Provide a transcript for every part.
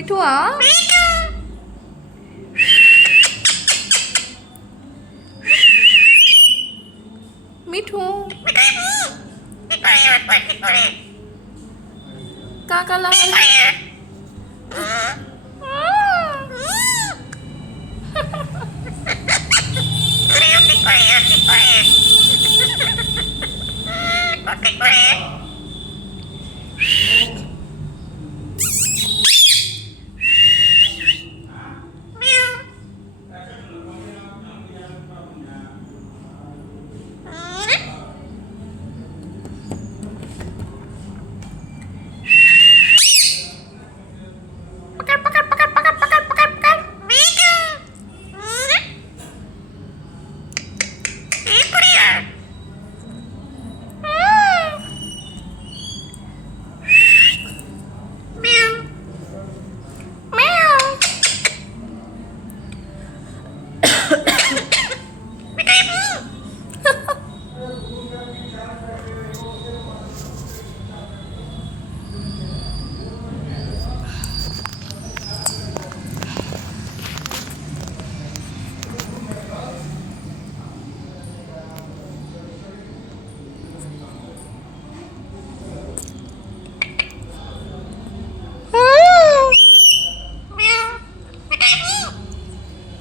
मिठू आ मिठू काका लगा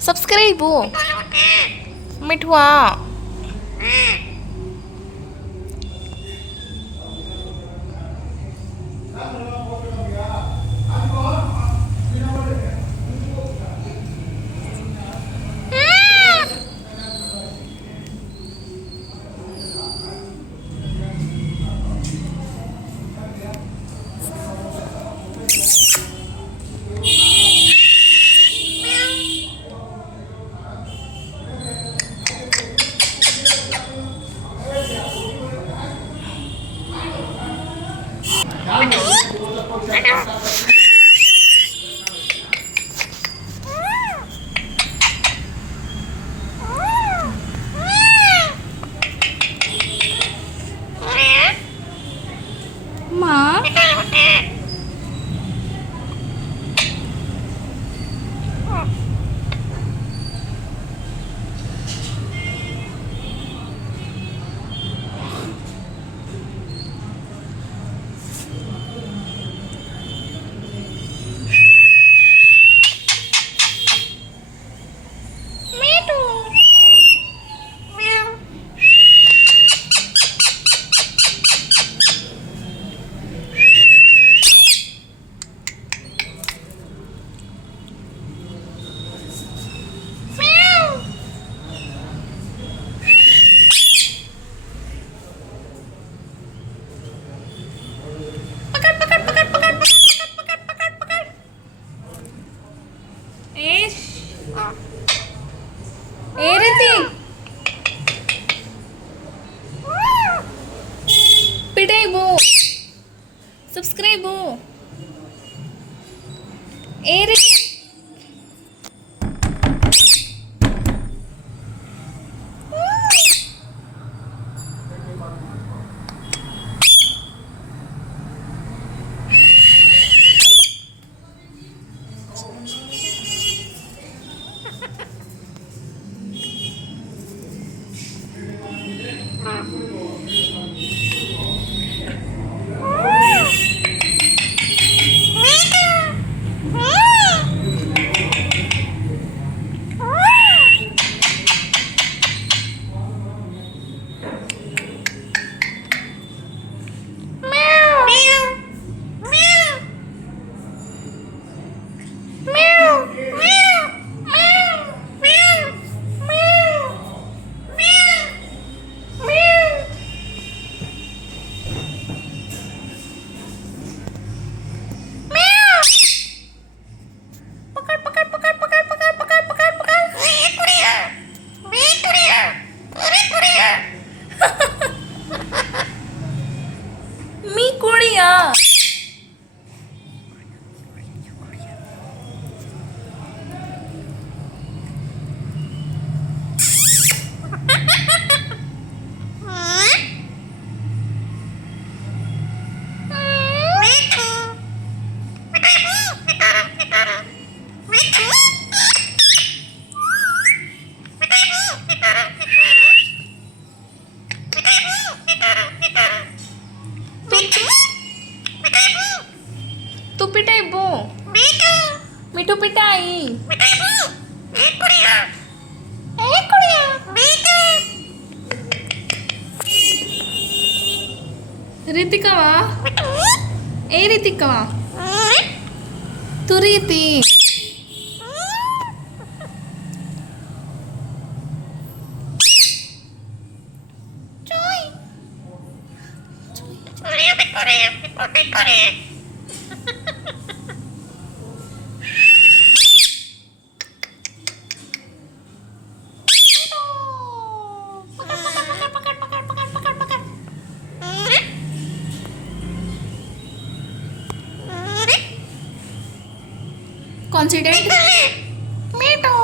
सब्सक्राइब मिठुआ माँ ए ऋतिक पिटाई बो सब्सक्राइब बो ए ऋतिक तू पिटाइबो मिठू पिटाई रीतिकवा ए रीतिकवा तू रीति कॉन्सिडेंट मीठू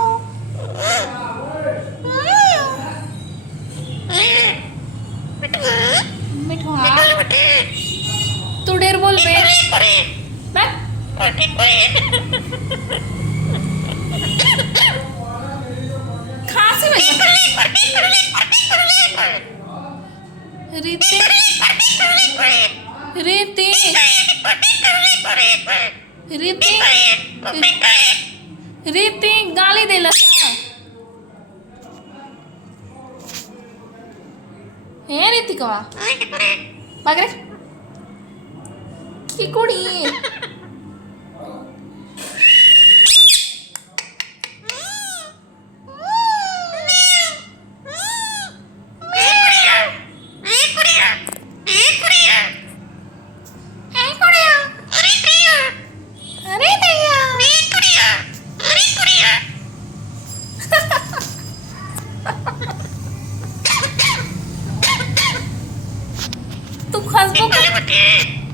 मिठू हाँ तू ढेर बोल बे खांसी भैया रीति रीति रीति रीति गाली दे लगा हे रीति कवा बागरे की कुड़ी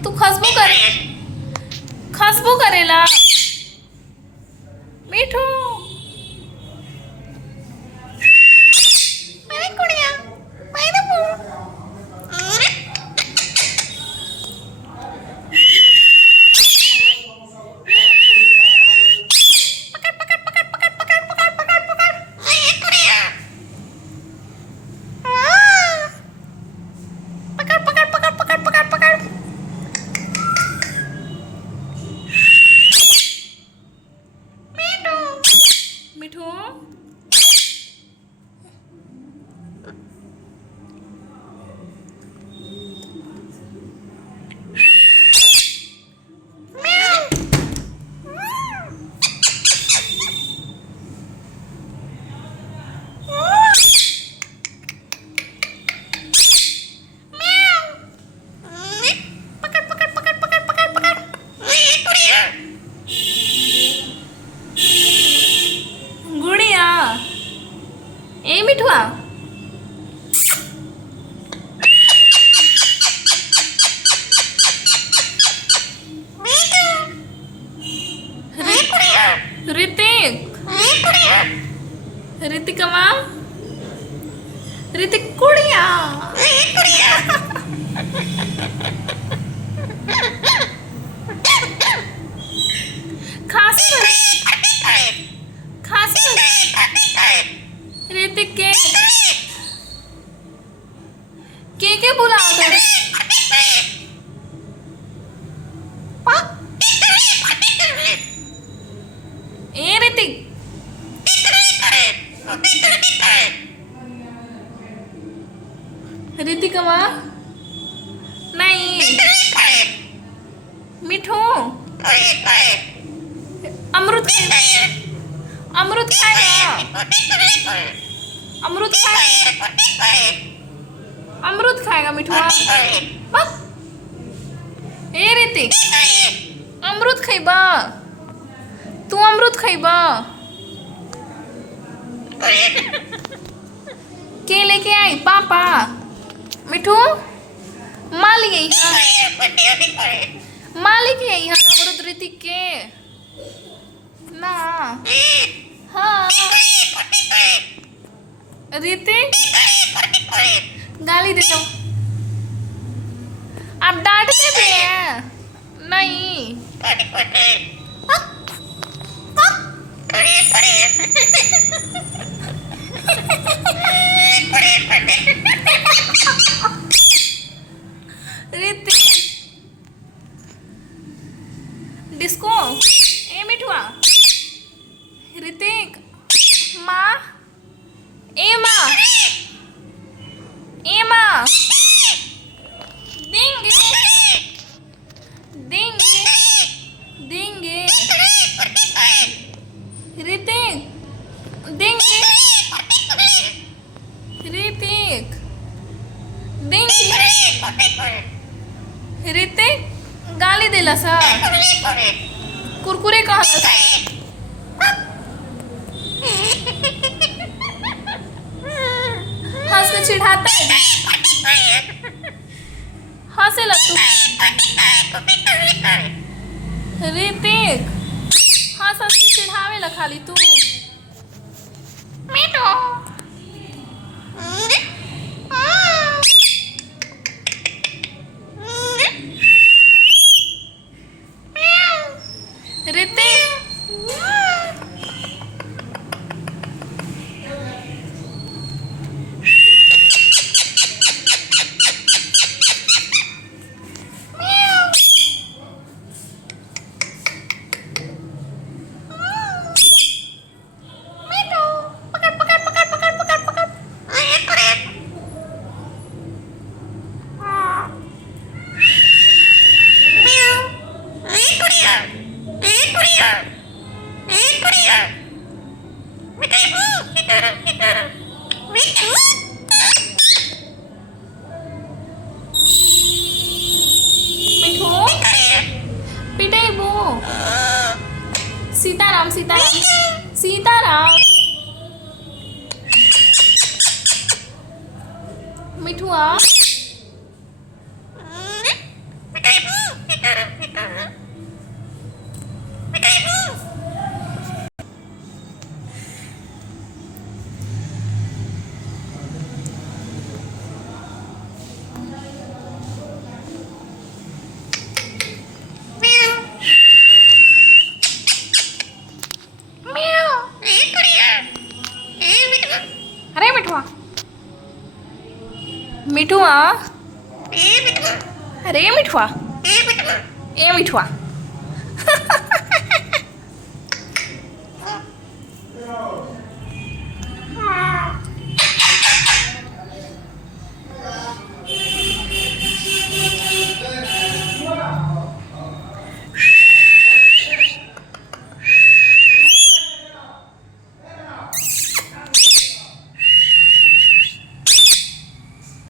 तू खसबू करेला मिठू मिठू गुड़िया ए मिठुआ ऋतिक ऋतिकवा ऋतिक कुड़िया खांसी ऋतिक के बुला कर ए ऋतिक ऋतिकवा नहीं मिठू अमृत अमृत खाएगा अमृत खाएगा मिठुआ ए ऋतिक अमृत खाइबा तू अमृत खाइबा के लेके आई पापा मिठू माँ ले आई माँ लेके आई अमृत ऋतिक के ना हाँ ऋतिक गाली देता हूँ आप डांटते भी हैं नहीं ऋतिक डिस्को ए मिठुआ ऋतिक माँ ए माँ देंगे देंगे देंगे ऋतिक देंगे ऋतिक देंगे ऋतिक गाली दिला सा कुरकुरे कहा हंस के चिढ़ाता है हंसेला तू ऋतिक हंस हंस के चिढ़ावेला खाली तू मिठू ऋतिक पिटाई बो सीताराम सीताराम सीताराम मिठुआ अरे मिठुआ मिठुआ अरे मिठुआ ए मिठुआ